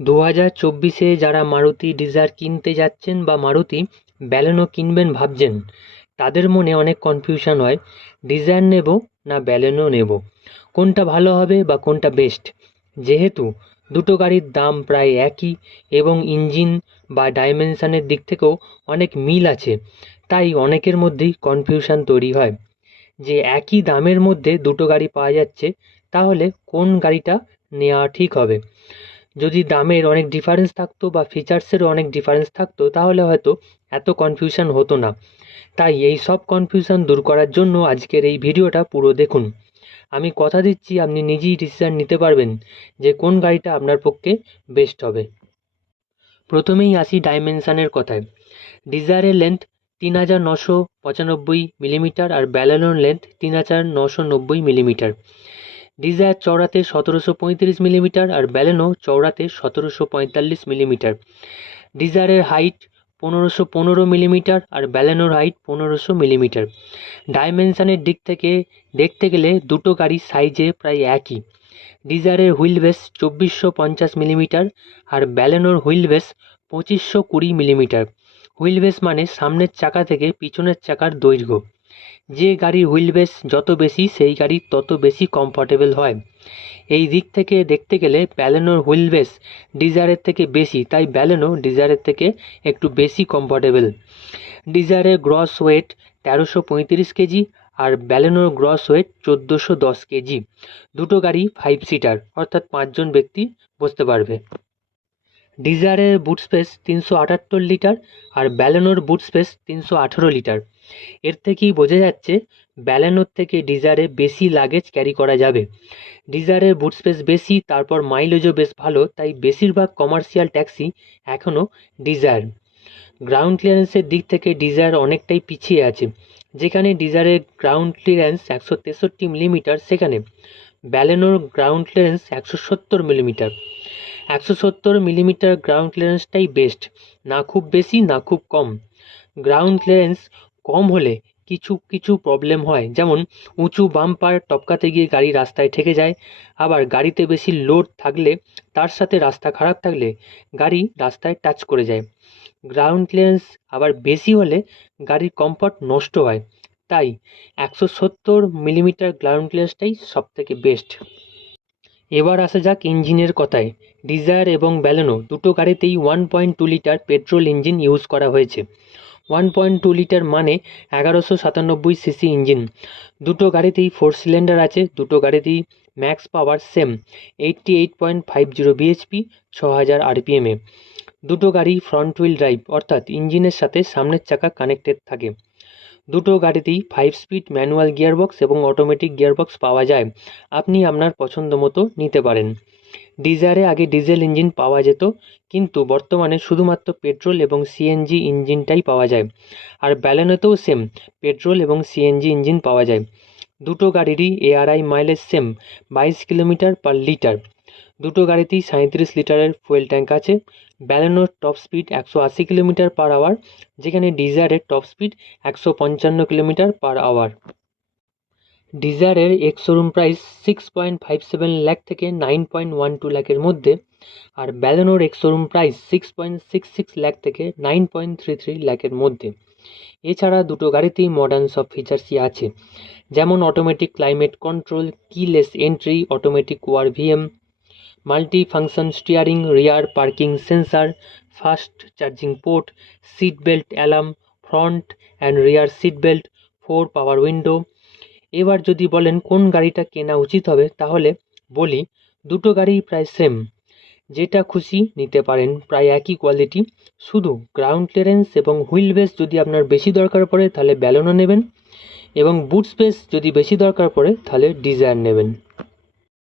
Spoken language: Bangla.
2024-এ যারা মারুতি ডিজায়ার কিনতে যাচ্ছেন বা মারুতি ব্যালেনো কিনবেন ভাবছেন, তাদের মনে অনেক কনফিউশন হয়, ডিজায়ার নেব না ব্যালেনো নেব, কোনটা ভালো হবে বা কোনটা বেস্ট। যেহেতু দুটো গাড়ির দাম প্রায় একই এবং ইঞ্জিন বা ডাইমেনশনের দিক থেকেও অনেক মিল আছে, তাই অনেকের মধ্যেই কনফিউশন তৈরি হয় যে একই দামের মধ্যে দুটো গাড়ি পাওয়া যাচ্ছে, তাহলে কোন গাড়িটা নেওয়া ঠিক হবে। যদি দামের অনেক ডিফারেন্স থাকতো বা ফিচার্সেরও অনেক ডিফারেন্স থাকতো, তাহলে হয়তো এত কনফিউশন হতো না। তাই এই সব কনফিউশন দূর করার জন্য আজকের এই ভিডিওটা পুরো দেখুন। আমি কথা দিচ্ছি আপনি নিজেই ডিসিশন নিতে পারবেন যে কোন গাড়িটা আপনার পক্ষে বেস্ট হবে। প্রথমেই আসি ডাইমেনশনের কথায়। ডিজায়ারের লেন্থ 3995 মিলিমিটার আর ব্যালেনোর লেন্থ 3990 মিলিমিটার। ডিজায়ার চওড়াতে 1735 মিলিমিটার আর ব্যালেনো চওড়াতে 1745 মিলিমিটার। ডিজায়ারের হাইট 1515 মিলিমিটার আর ব্যালেনোর হাইট 1500 মিলিমিটার। ডাইমেনশনের দিক থেকে দেখতে গেলে দুটো গাড়ির সাইজে প্রায় একই। ডিজায়ারের হুইল বেস 2450 মিলিমিটার আর ব্যালেনোর wheel base 2520 millimetre. Wheel base মানে সামনের চাকা থেকে পিছনের চাকার দৈর্ঘ্য। যে গাড়ির হুইল বেস যত বেশি সেই গাড়ি তত বেশি কমফর্টেবল হয়। এই দিক থেকে দেখতে গেলে ব্যালেনোর হুইল বেস ডিজায়ারের থেকে বেশি, তাই ব্যালেনো ডিজায়ারের থেকে একটু বেশি কমফর্টেবল। ডিজায়ারের গ্রস ওয়েট 1335 কেজি আর ব্যালেনোর গ্রস ওয়েট 1410 কেজি। দুটো গাড়ি 5 সিটার, অর্থাৎ 5জন ব্যক্তি বসতে পারবে। ডিজায়ারের বুট স্পেস 378 লিটার আর ব্যালেনোর বুট স্পেস 318 লিটার। এর থেকেই বোঝা যাচ্ছে ব্যালেনোর থেকে ডিজায়ারে বেশি লাগেজ ক্যারি করা যাবে। ডিজায়ারের বুট স্পেস বেশি, তারপর মাইলেজও বেশ ভালো, তাই বেশিরভাগ কমার্শিয়াল ট্যাক্সি এখনও ডিজায়ার। গ্রাউন্ড ক্লিয়ারেন্সের দিক থেকে ডিজায়ার অনেকটাই পিছিয়ে আছে। যেখানে ডিজায়ারের গ্রাউন্ড ক্লিয়ারেন্স 163 মিলিমিটার, সেখানে ব্যালেনোর ground clearance 170 millimetre. 170 millimetre ground ক্লিয়ারেন্সটাই বেস্ট, না খুব বেশি না খুব কম। গ্রাউন্ড ক্লিয়ারেন্স কম হলে কিছু কিছু প্রবলেম হয়, যেমন উঁচু বাম্পার টপকাতে গিয়ে গাড়ি রাস্তায় ঠেকে যায়, আবার গাড়িতে বেশি লোড থাকলে, তার সাথে রাস্তা খারাপ থাকলে গাড়ি রাস্তায় টাচ করে যায়। গ্রাউন্ড ক্লিয়ারেন্স আবার বেশি হলে গাড়ির কমফর্ট নষ্ট হয়, তাই 170 মিলিমিটার গ্রাউন্ড ক্লিয়ারেন্সটাই সবথেকে বেস্ট। এবার আসা যাক ইঞ্জিনের কথায়। ডিজায়ার এবং ব্যালেনো দুটো গাড়িতেই 1.2 লিটার পেট্রোল ইঞ্জিন ইউজ করা হয়েছে। 1.2 লিটার মানে 1197 সিসি ইঞ্জিন। দুটো গাড়িতেই 4 সিলিন্ডার আছে। দুটো গাড়িতেই ম্যাক্স পাওয়ার সেম 88.50 বিএইচপি, 6000 আরপিএমে। দুটো গাড়ি ফ্রন্ট হুইল ড্রাইভ, অর্থাৎ ইঞ্জিনের সাথে সামনের চাকা কানেক্টেড থাকে। দুটো গাড়িতেই 5 স্পিড ম্যানুয়াল গিয়ারবক্স এবং অটোমেটিক গিয়ারবক্স পাওয়া যায়। আপনি আপনার পছন্দ মতো নিতে পারেন। ডিজায়ারে আগে ডিজেল ইঞ্জিন পাওয়া যেত, কিন্তু বর্তমানে শুধুমাত্র পেট্রোল এবং সিএনজি ইঞ্জিনটাই পাওয়া যায়। আর ব্যালেনোতেও সেম পেট্রোল এবং সিএনজি ইঞ্জিন পাওয়া যায়। দুটো গাড়িরই এআরআই মাইলেজ সেম 22 কিলোমিটার/লিটার। দুটো গাড়িতেই 37 লিটারের ফুয়েল ট্যাঙ্ক আছে। ব্যালেনোর টপ স্পিড 180 কিলোমিটার/আওয়ার, যেখানে ডিজায়ারের টপ স্পিড 155 কিলোমিটার/আওয়ার। ডিজায়ারের এক্স শোরুম প্রাইস 6.57 লাখ থেকে 9.12 লাখের মধ্যে, আর ব্যালেনোর এক্স শোরুম প্রাইস 6.66 লাখ থেকে 9.33 লাখের মধ্যে। এছাড়া দুটো গাড়িতেই মডার্ন সব ফিচার্সই আছে, যেমন automatic climate control, keyless entry, automatic ORVM, multi function steering, rear parking sensor, fast charging port, seat belt alarm, front and rear seat belt, 4 power window. এবার যদি বলেন কোন গাড়িটা কেনা উচিত হবে, তাহলে বলি দুটো গাড়িই প্রায় সেম, যেটা খুশি নিতে পারেন, প্রায় একই কোয়ালিটি। শুধু গ্রাউন্ড ক্লিয়ারেন্স এবং হুইল বেস যদি আপনার বেশি দরকার পড়ে তাহলে ব্যালেনো নেবেন, এবং বুট স্পেস যদি বেশি দরকার পড়ে তাহলে ডিজায়ার নেবেন।